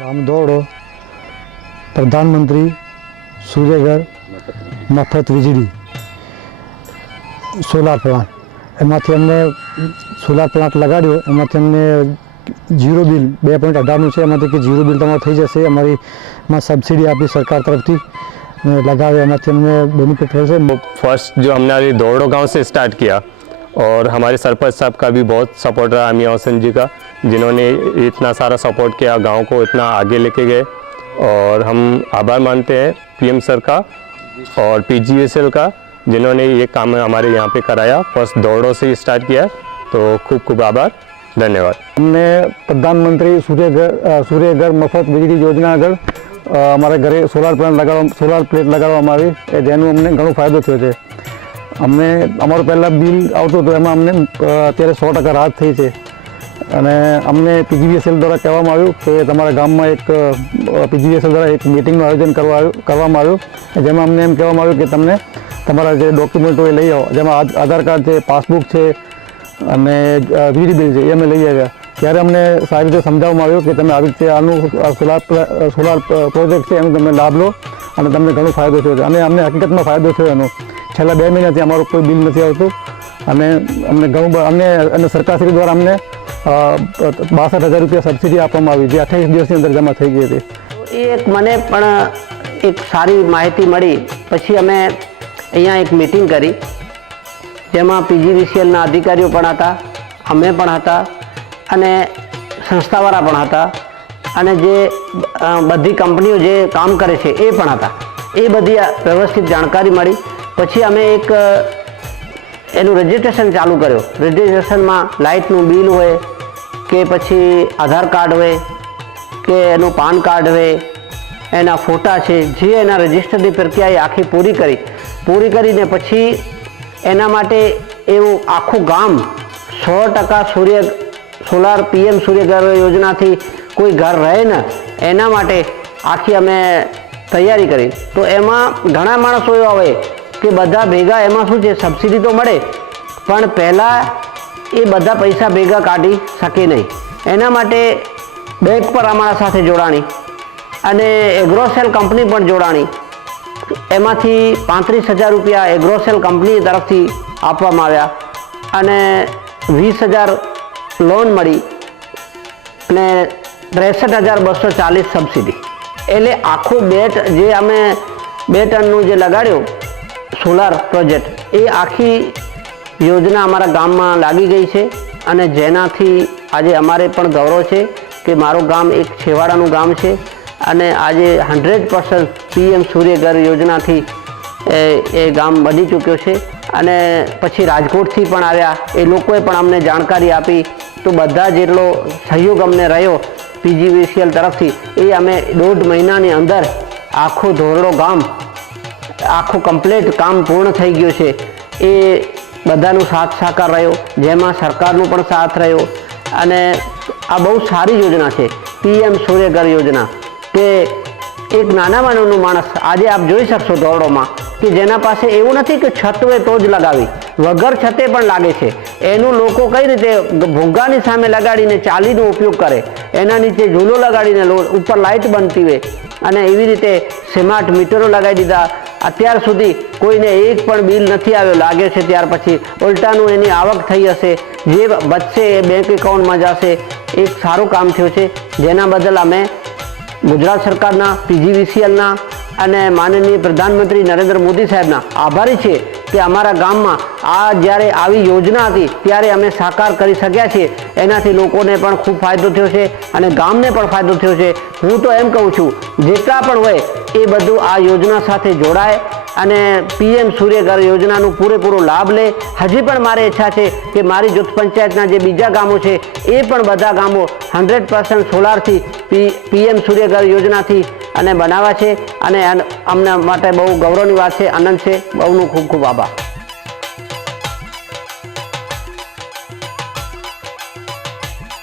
ગામ દોડો પ્રધાનમંત્રી સૂર્યઘર મફત વીજળી સોલાર પ્લાન્ટ એમાંથી અમને સોલાર પ્લાન્ટ લગાડ્યો એમાંથી અમને જીરો બિલ 2.18નું છે એમાંથી કે જીરો બિલ તમારું થઈ જશે અમારીમાં સબસિડી આપી सरकार तरफ लगावे एमाથી અમને बेनिफिट રહેશે। फर्स्ट जो हमने अभी दौड़ो गांव से स्टार्ट किया और हमारे सरपंच साहब का भी बहुत सपोर्ट रहा, मियाँ हुसैन जी का, जिन्होंने इतना सारा सपोर्ट किया, गांव को इतना आगे लेके गए और हम आभार मानते हैं पीएम सर का और पीजीवीएसएल का, जिन्होंने ये काम हमारे यहाँ पे कराया। फर्स्ट दौड़ो से स्टार्ट किया, तो खूब खूब आभार, धन्यवाद। हमने प्रधानमंत्री सूर्यघर मफत वीजળી યોજના આગળ અમારા ઘરે સોલાર પ્લેટ લગાડવામાં આવી, જેનો અમને ઘણો ફાયદો થયો છે। અમને અમારું પહેલાં બિલ આવતું હતું એમાં અમને અત્યારે 100% રાહત થઈ છે અને અમને પીજીવીએસએલ દ્વારા કહેવામાં આવ્યું કે તમારા ગામમાં એક પીજીવીએસએલ દ્વારા એક મીટિંગનું આયોજન કરવામાં આવ્યું, જેમાં અમને એમ કહેવામાં આવ્યું કે તમને તમારા જે ડોક્યુમેન્ટો એ લઈ આવો, જેમાં આધાર કાર્ડ છે, પાસબુક છે અને વીજળી બિલ છે, એ અમે લઈ આવ્યા। ત્યારે અમને સારી રીતે સમજાવવામાં આવ્યું કે તમે આવી રીતે આનું સોલાર પ્રોજેક્ટ છે એનો તમે લાભ લો અને તમને ઘણો ફાયદો થયો છે અને અમને હકીકતમાં ફાયદો થયો એનો। છેલ્લા 2 મહિનાથી અમારું કોઈ બિલ નથી આવતું અને અમને ઘણું અને સરકારશ્રી દ્વારા અમને 62,000 રૂપિયા સબસિડી આપવામાં આવી, જે 28 દિવસની અંદર જમા થઈ ગઈ હતી। એક મને પણ એક સારી માહિતી મળી, પછી અમે અહીંયા એક મીટિંગ કરી, જેમાં પીજીવીસીએલના અધિકારીઓ પણ હતા, અમે પણ હતા અને સંસ્થાવાળા પણ હતા અને જે બધી કંપનીઓ જે કામ કરે છે એ પણ હતા। એ બધી વ્યવસ્થિત જાણકારી મળી। પછી અમે એક એનું રજિસ્ટ્રેશન ચાલુ કર્યું। રજિસ્ટ્રેશનમાં લાઇટનું બિલ હોય કે પછી આધાર કાર્ડ હોય કે એનું પાન કાર્ડ હોય, એના ફોટા છે, જે એના રજિસ્ટરની પ્રક્રિયા એ આખી પૂરી કરીને પછી એના માટે એવું આખું ગામ 100% સોલાર પીએમ સૂર્યઘર યોજનાથી કોઈ ઘર રહે ને એના માટે આખી અમે તૈયારી કરી। તો એમાં ઘણા માણસો એવા હોય કે બધા ભેગા, એમાં શું છે સબસિડી તો મળે પણ પહેલાં એ બધા પૈસા ભેગા કાઢી શકે નહીં, એના માટે બેંક પર અમારા સાથે જોડાણી અને એગ્રોસેલ કંપની પણ જોડાણી। એમાંથી 35,000 રૂપિયા એગ્રોસેલ કંપની તરફથી આપવામાં આવ્યા અને 20,000 લોન મળી અને 63,240 સબસિડી। એટલે આખું જે અમે 2 ટનનું જે લગાડ્યું સોલાર પ્રોજેક્ટ, એ આખી યોજના અમારા ગામમાં લાગી ગઈ છે અને જેનાથી આજે અમારે પણ ગૌરવ છે કે મારું ગામ એક છેવાડાનું ગામ છે અને આજે 100% પીએમ સૂર્યઘર યોજનાથી એ ગામ બની ચૂક્યો છે। અને પછી રાજકોટથી પણ આવ્યા, એ લોકોએ પણ અમને જાણકારી આપી, તો બધા જેટલો સહયોગ અમને રહ્યો પીજીવીસીએલ તરફથી, એ અમે 1.5 મહિનાની અંદર આખું ધોરડો ગામ આખું કમ્પ્લીટ કામ પૂર્ણ થઈ ગયું છે। એ બધાનો સાથ સહકાર રહ્યો, જેમાં સરકારનો પણ સાથ રહ્યો અને આ બહુ સારી યોજના છે પીએમ સૂર્યઘર યોજના, કે એક નાનામાં નાનું માણસ આજે આપ જોઈ શકશો ધોરડોમાં કે જેના પાસે એવું નથી કે છત હોય તો જ લગાવી, વગર છતે પણ લાગે છે। એનું લોકો કઈ રીતે ભૂંગાની સામે લગાડીને ચાલીનો ઉપયોગ કરે, એના નીચે ઝૂલો લગાડીને ઉપર લાઇટ બનતી હોય અને એવી રીતે સ્માર્ટ મીટરો લગાવી દીધા। અત્યાર સુધી કોઈને એક પણ બિલ નથી આવ્યો લાગે છે, ત્યાર પછી ઉલટાનું એની આવક થઈ હશે, જે બચશે એ બેંક એકાઉન્ટમાં જશે। એક સારું કામ થયું છે, જેના બદલ અમે ગુજરાત સરકારના, પીજીવીસીએલના અને માનનીય પ્રધાનમંત્રી નરેન્દ્ર મોદી સાહેબના આભારી છે કે અમારા ગામમાં આ જ્યારે આવી યોજના હતી ત્યારે અમે સાકાર કરી શક્યા છીએ। એનાથી લોકોને પણ ખૂબ ફાયદો થયો છે અને ગામને પણ ફાયદો થયો છે। હું તો એમ કહું છું જેટલા પણ હોય એ બધું આ યોજના સાથે જોડાય અને પીએમ સૂર્યઘર યોજનાનું પૂરેપૂરો લાભ લે। હજી પણ મારી ઈચ્છા છે કે મારી જૂથ પંચાયતના જે બીજા ગામો છે એ પણ બધા ગામો 100% સોલારથી પીએમ સૂર્યઘર યોજનાથી અને બનાવ્યા છે અને અમને માટે બહુ ગૌરવની વાત છે, આનંદ છે। બહુનો ખૂબ ખૂબ આભાર।